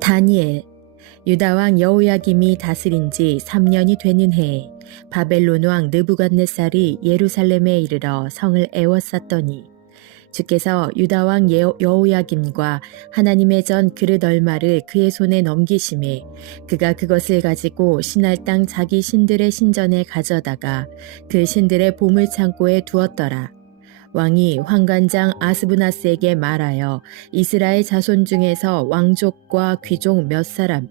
다니엘. 유다 왕 여호야김이 다스린 지 3년이 되는 해에 바벨론 왕 느부갓네살이 예루살렘에 이르러 성을 에워쌌더니 주께서 유다 왕 여호야김과 하나님의 전 그릇 얼마를 그의 손에 넘기심에 그가 그것을 가지고 신할 땅 자기 신들의 신전에 가져다가 그 신들의 보물 창고에 두었더라. 왕이 환관장 아스부나스에게 말하여 이스라엘 자손 중에서 왕족과 귀족 몇 사람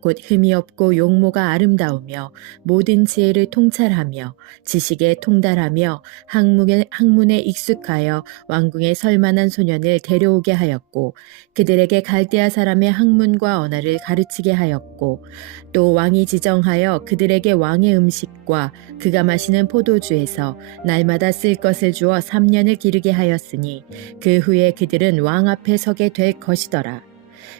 곧 흠이 없고 용모가 아름다우며 모든 지혜를 통찰하며 지식에 통달하며 학문에 익숙하여 왕궁에 설 만한 소년을 데려오게 하였고 그들에게 갈대아 사람의 학문과 언어를 가르치게 하였고 또 왕이 지정하여 그들에게 왕의 음식과 그가 마시는 포도주에서 날마다 쓸 것을 주어 3년을 기르게 하였으니 그 후에 그들은 왕 앞에 서게 될 것이더라.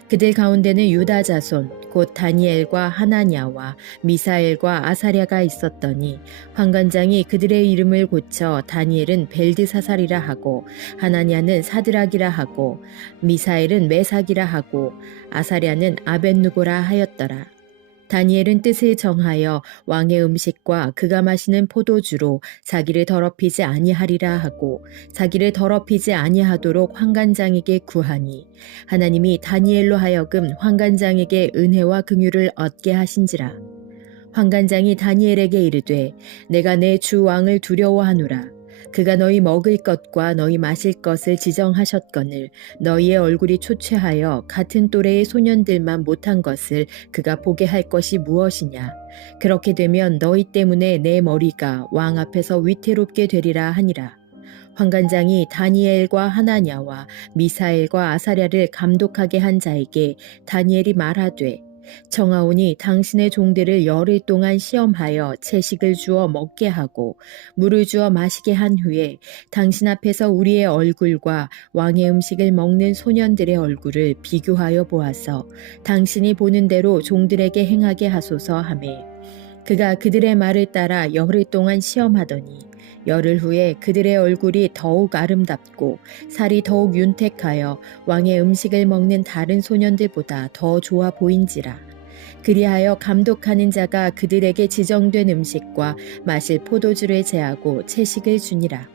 그들 가운데는 유다 자손 곧 다니엘과 하나냐와 미사엘과 아사랴가 있었더니 환관장이 그들의 이름을 고쳐 다니엘은 벨드사살이라 하고 하나냐는 사드락이라 하고 미사엘은 메삭이라 하고 아사랴는 아벳누고라 하였더라. 다니엘은 뜻을 정하여 왕의 음식과 그가 마시는 포도주로 자기를 더럽히지 아니하리라 하고 자기를 더럽히지 아니하도록 환관장에게 구하니 하나님이 다니엘로 하여금 환관장에게 은혜와 긍휼을 얻게 하신지라. 환관장이 다니엘에게 이르되 내가 내 주 왕을 두려워하노라. 그가 너희 먹을 것과 너희 마실 것을 지정하셨거늘 너희의 얼굴이 초췌하여 같은 또래의 소년들만 못한 것을 그가 보게 할 것이 무엇이냐. 그렇게 되면 너희 때문에 내 머리가 왕 앞에서 위태롭게 되리라 하니라. 환관장이 다니엘과 하나냐와 미사엘과 아사랴를 감독하게 한 자에게 다니엘이 말하되 청하오니 당신의 종들을 열흘 동안 시험하여 채식을 주어 먹게 하고 물을 주어 마시게 한 후에 당신 앞에서 우리의 얼굴과 왕의 음식을 먹는 소년들의 얼굴을 비교하여 보아서 당신이 보는 대로 종들에게 행하게 하소서 하매 그가 그들의 말을 따라 열흘 동안 시험하더니 열흘 후에 그들의 얼굴이 더욱 아름답고 살이 더욱 윤택하여 왕의 음식을 먹는 다른 소년들보다 더 좋아 보인지라. 그리하여 감독하는 자가 그들에게 지정된 음식과 마실 포도주를 제하고 채식을 주니라.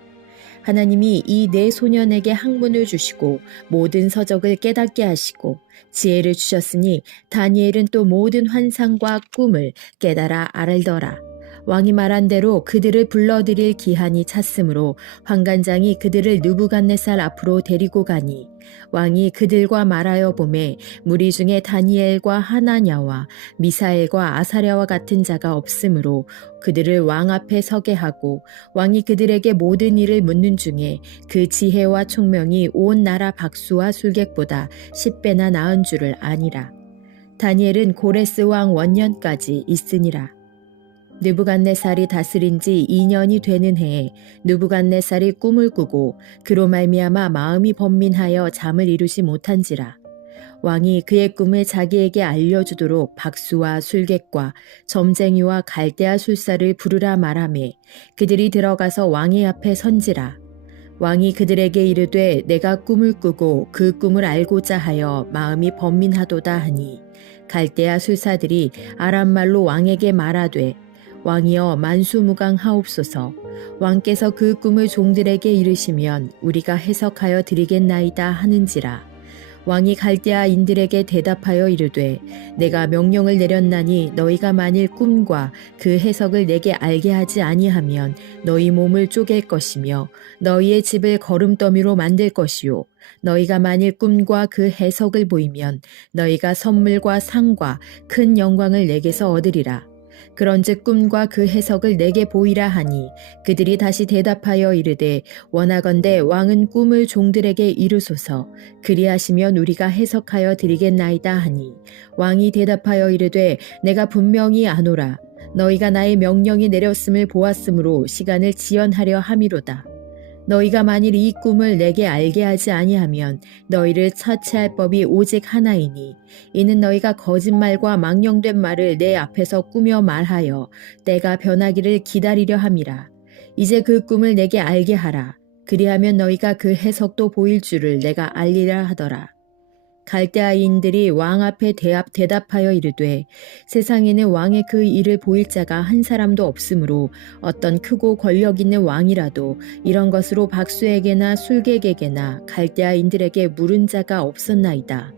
하나님이 이 네 소년에게 학문을 주시고 모든 서적을 깨닫게 하시고 지혜를 주셨으니 다니엘은 또 모든 환상과 꿈을 깨달아 알더라. 왕이 말한 대로 그들을 불러들일 기한이 찼으므로 환관장이 그들을 느부갓네살 앞으로 데리고 가니 왕이 그들과 말하여 보매 무리 중에 다니엘과 하나냐와 미사엘과 아사랴와 같은 자가 없으므로 그들을 왕 앞에 서게 하고 왕이 그들에게 모든 일을 묻는 중에 그 지혜와 총명이 온 나라 박수와 술객보다 10배나 나은 줄을 아니라. 다니엘은 고레스 왕 원년까지 있으니라. 느부갓네살이 다스린 지 2년이 되는 해에 느부갓네살이 꿈을 꾸고 그로 말미암아 마음이 번민하여 잠을 이루지 못한지라. 왕이 그의 꿈을 자기에게 알려주도록 박수와 술객과 점쟁이와 갈대아 술사를 부르라 말하매 그들이 들어가서 왕의 앞에 선지라. 왕이 그들에게 이르되 내가 꿈을 꾸고 그 꿈을 알고자 하여 마음이 번민하도다 하니 갈대아 술사들이 아람말로 왕에게 말하되 왕이여 만수무강하옵소서. 왕께서 그 꿈을 종들에게 이르시면 우리가 해석하여 드리겠나이다 하는지라. 왕이 갈대아인들에게 대답하여 이르되 내가 명령을 내렸나니 너희가 만일 꿈과 그 해석을 내게 알게 하지 아니하면 너희 몸을 쪼갤 것이며 너희의 집을 거름더미로 만들 것이요 너희가 만일 꿈과 그 해석을 보이면 너희가 선물과 상과 큰 영광을 내게서 얻으리라. 그런즉 꿈과 그 해석을 내게 보이라 하니 그들이 다시 대답하여 이르되 원하건대 왕은 꿈을 종들에게 이루소서. 그리하시면 우리가 해석하여 드리겠나이다 하니 왕이 대답하여 이르되 내가 분명히 아노라. 너희가 나의 명령이 내렸음을 보았으므로 시간을 지연하려 함이로다. 너희가 만일 이 꿈을 내게 알게 하지 아니하면 너희를 처치할 법이 오직 하나이니 이는 너희가 거짓말과 망령된 말을 내 앞에서 꾸며 말하여 때가 변하기를 기다리려 함이라. 이제 그 꿈을 내게 알게 하라. 그리하면 너희가 그 해석도 보일 줄을 내가 알리라 하더라. 갈대아인들이 왕 앞에 대답하여 이르되 세상에는 왕의 그 일을 보일 자가 한 사람도 없으므로 어떤 크고 권력 있는 왕이라도 이런 것으로 박수에게나 술객에게나 갈대아인들에게 물은 자가 없었나이다.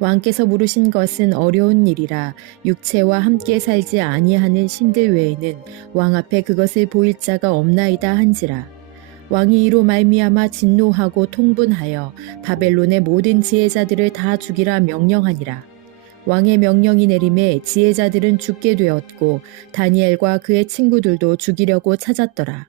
왕께서 물으신 것은 어려운 일이라 육체와 함께 살지 아니하는 신들 외에는 왕 앞에 그것을 보일 자가 없나이다 한지라. 왕이 이로 말미암아 진노하고 통분하여 바벨론의 모든 지혜자들을 다 죽이라 명령하니라. 왕의 명령이 내림에 지혜자들은 죽게 되었고 다니엘과 그의 친구들도 죽이려고 찾았더라.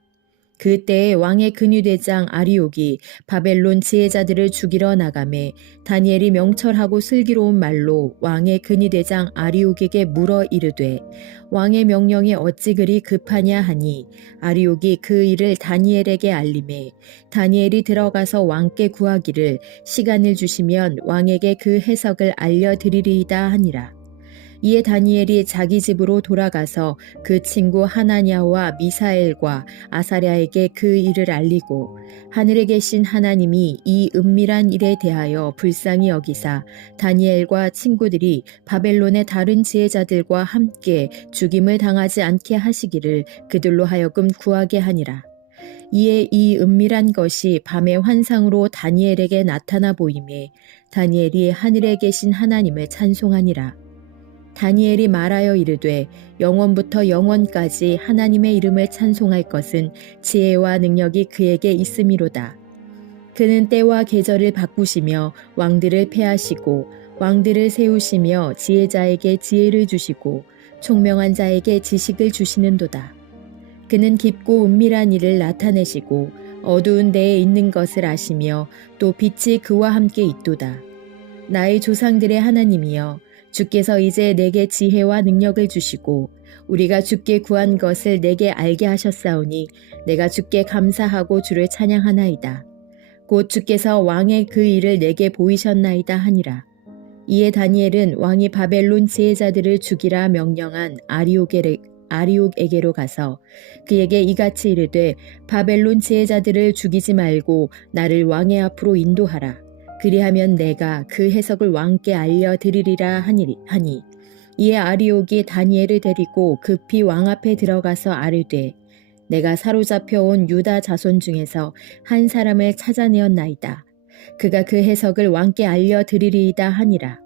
그때에 왕의 근위대장 아리옥이 바벨론 지혜자들을 죽이러 나가매 다니엘이 명철하고 슬기로운 말로 왕의 근위대장 아리옥에게 물어 이르되 왕의 명령이 어찌 그리 급하냐 하니 아리옥이 그 일을 다니엘에게 알림해 다니엘이 들어가서 왕께 구하기를 시간을 주시면 왕에게 그 해석을 알려드리리이다 하니라. 이에 다니엘이 자기 집으로 돌아가서 그 친구 하나냐와 미사엘과 아사랴에게 그 일을 알리고 하늘에 계신 하나님이 이 은밀한 일에 대하여 불쌍히 여기사 다니엘과 친구들이 바벨론의 다른 지혜자들과 함께 죽임을 당하지 않게 하시기를 그들로 하여금 구하게 하니라. 이에 이 은밀한 것이 밤의 환상으로 다니엘에게 나타나 보임에 다니엘이 하늘에 계신 하나님을 찬송하니라. 다니엘이 말하여 이르되 영원부터 영원까지 하나님의 이름을 찬송할 것은 지혜와 능력이 그에게 있음이로다. 그는 때와 계절을 바꾸시며 왕들을 패하시고 왕들을 세우시며 지혜자에게 지혜를 주시고 총명한 자에게 지식을 주시는도다. 그는 깊고 은밀한 일을 나타내시고 어두운 데에 있는 것을 아시며 또 빛이 그와 함께 있도다. 나의 조상들의 하나님이여 주께서 이제 내게 지혜와 능력을 주시고 우리가 주께 구한 것을 내게 알게 하셨사오니 내가 주께 감사하고 주를 찬양하나이다. 곧 주께서 왕의 그 일을 내게 보이셨나이다 하니라. 이에 다니엘은 왕이 바벨론 지혜자들을 죽이라 명령한 아리옥에게로 가서 그에게 이같이 이르되 바벨론 지혜자들을 죽이지 말고 나를 왕의 앞으로 인도하라. 그리하면 내가 그 해석을 왕께 알려드리리라 하니 이에 아리옥이 다니엘을 데리고 급히 왕 앞에 들어가서 아뢰되 내가 사로잡혀 온 유다 자손 중에서 한 사람을 찾아내었나이다. 그가 그 해석을 왕께 알려드리리이다 하니라.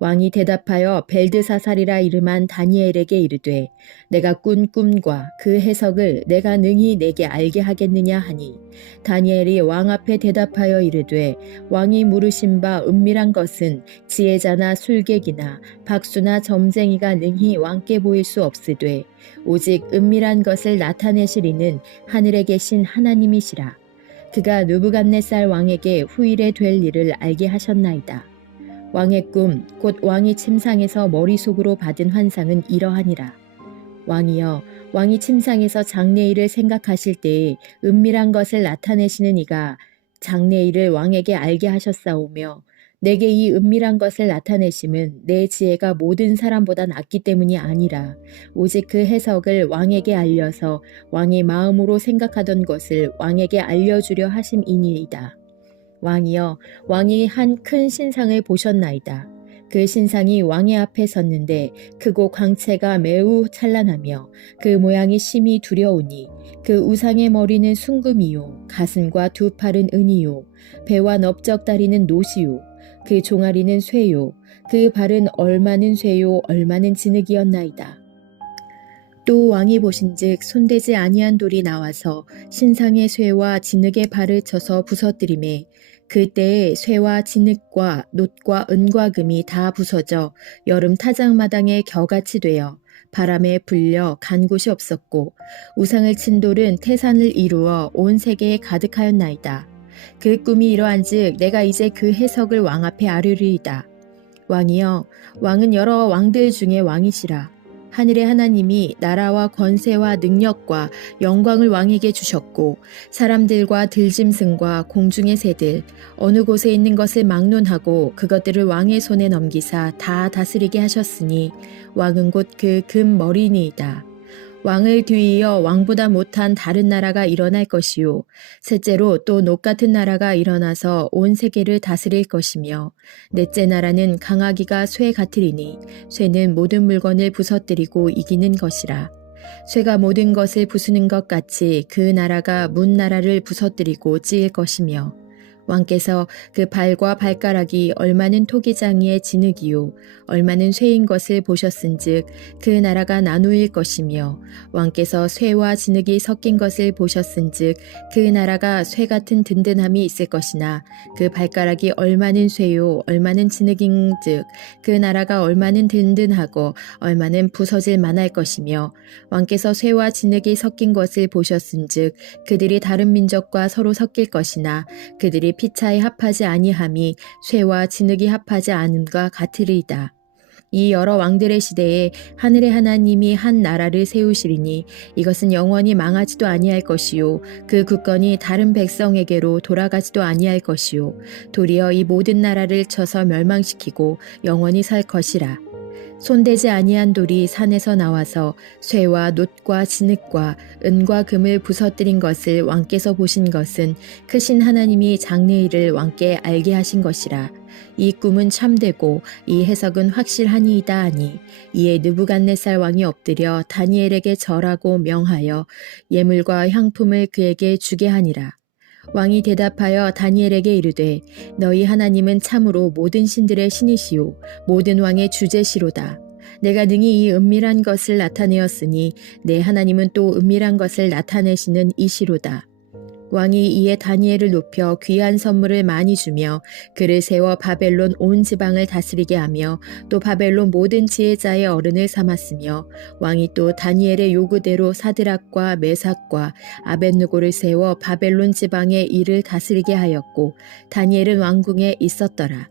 왕이 대답하여 벨드사살이라 이름한 다니엘에게 이르되 내가 꾼 꿈과 그 해석을 내가 능히 내게 알게 하겠느냐 하니 다니엘이 왕 앞에 대답하여 이르되 왕이 물으신 바 은밀한 것은 지혜자나 술객이나 박수나 점쟁이가 능히 왕께 보일 수 없으되 오직 은밀한 것을 나타내시리는 하늘에 계신 하나님이시라. 그가 느부갓네살 왕에게 후일에 될 일을 알게 하셨나이다. 왕의 꿈, 곧 왕이 침상에서 머릿속으로 받은 환상은 이러하니라. 왕이여, 왕이 침상에서 장래일을 생각하실 때에 은밀한 것을 나타내시는 이가 장래일을 왕에게 알게 하셨사오며 내게 이 은밀한 것을 나타내심은 내 지혜가 모든 사람보다 낫기 때문이 아니라 오직 그 해석을 왕에게 알려서 왕이 마음으로 생각하던 것을 왕에게 알려주려 하심이니이다. 왕이여, 왕이 한 큰 신상을 보셨나이다. 그 신상이 왕의 앞에 섰는데 크고 광채가 매우 찬란하며 그 모양이 심히 두려우니 그 우상의 머리는 순금이요 가슴과 두 팔은 은이요 배와 넓적다리는 노시요 그 종아리는 쇠요 그 발은 얼마는 쇠요 얼마는 진흙이었나이다. 또 왕이 보신즉 손대지 아니한 돌이 나와서 신상의 쇠와 진흙의 발을 쳐서 부서뜨리매 그때에 쇠와 진흙과 놋과 은과 금이 다 부서져 여름 타작마당에 겨같이 되어 바람에 불려 간 곳이 없었고 우상을 친 돌은 태산을 이루어 온 세계에 가득하였나이다. 그 꿈이 이러한즉 내가 이제 그 해석을 왕 앞에 아뢰리이다. 왕이여, 왕은 여러 왕들 중에 왕이시라. 하늘의 하나님이 나라와 권세와 능력과 영광을 왕에게 주셨고 사람들과 들짐승과 공중의 새들 어느 곳에 있는 것을 막론하고 그것들을 왕의 손에 넘기사 다 다스리게 하셨으니 왕은 곧 그 금 머리니이다. 왕을 뒤이어 왕보다 못한 다른 나라가 일어날 것이요. 셋째로 또 녹 같은 나라가 일어나서 온 세계를 다스릴 것이며, 넷째 나라는 강하기가 쇠 같으리니 쇠는 모든 물건을 부서뜨리고 이기는 것이라. 쇠가 모든 것을 부수는 것 같이 그 나라가 문 나라를 부서뜨리고 찌을 것이며, 왕께서 그 발과 발가락이 얼마는 토기장이의 진흙이요 얼마는 쇠인 것을 보셨은즉 그 나라가 나누일 것이며, 왕께서 쇠와 진흙이 섞인 것을 보셨은즉 그 나라가 쇠 같은 든든함이 있을 것이나, 그 발가락이 얼마는 쇠요 얼마는 진흙인즉 그 나라가 얼마는 든든하고 얼마는 부서질 만할 것이며, 왕께서 쇠와 진흙이 섞인 것을 보셨은즉 그들이 다른 민족과 서로 섞일 것이나, 그들이 피차에 합하지 아니함이 쇠와 진흙이 합하지 않음과 같으리이다. 이 여러 왕들의 시대에 하늘의 하나님이 한 나라를 세우시리니 이것은 영원히 망하지도 아니할 것이요 그 국권이 다른 백성에게로 돌아가지도 아니할 것이요 도리어 이 모든 나라를 쳐서 멸망시키고 영원히 살 것이라. 손대지 아니한 돌이 산에서 나와서 쇠와 놋과 진흙과 은과 금을 부서뜨린 것을 왕께서 보신 것은 크신 하나님이 장래일을 왕께 알게 하신 것이라. 이 꿈은 참되고 이 해석은 확실하니이다 하니, 이에 느부갓네살 왕이 엎드려 다니엘에게 절하고 명하여 예물과 향품을 그에게 주게 하니라. 왕이 대답하여 다니엘에게 이르되, 너희 하나님은 참으로 모든 신들의 신이시요 모든 왕의 주제시로다. 내가 능히 이 은밀한 것을 나타내었으니 내 하나님은 또 은밀한 것을 나타내시는 이시로다. 왕이 이에 다니엘을 높여 귀한 선물을 많이 주며 그를 세워 바벨론 온 지방을 다스리게 하며 또 바벨론 모든 지혜자의 어른을 삼았으며, 왕이 또 다니엘의 요구대로 사드락과 메삭과 아벳느고를 세워 바벨론 지방의 일을 다스리게 하였고, 다니엘은 왕궁에 있었더라.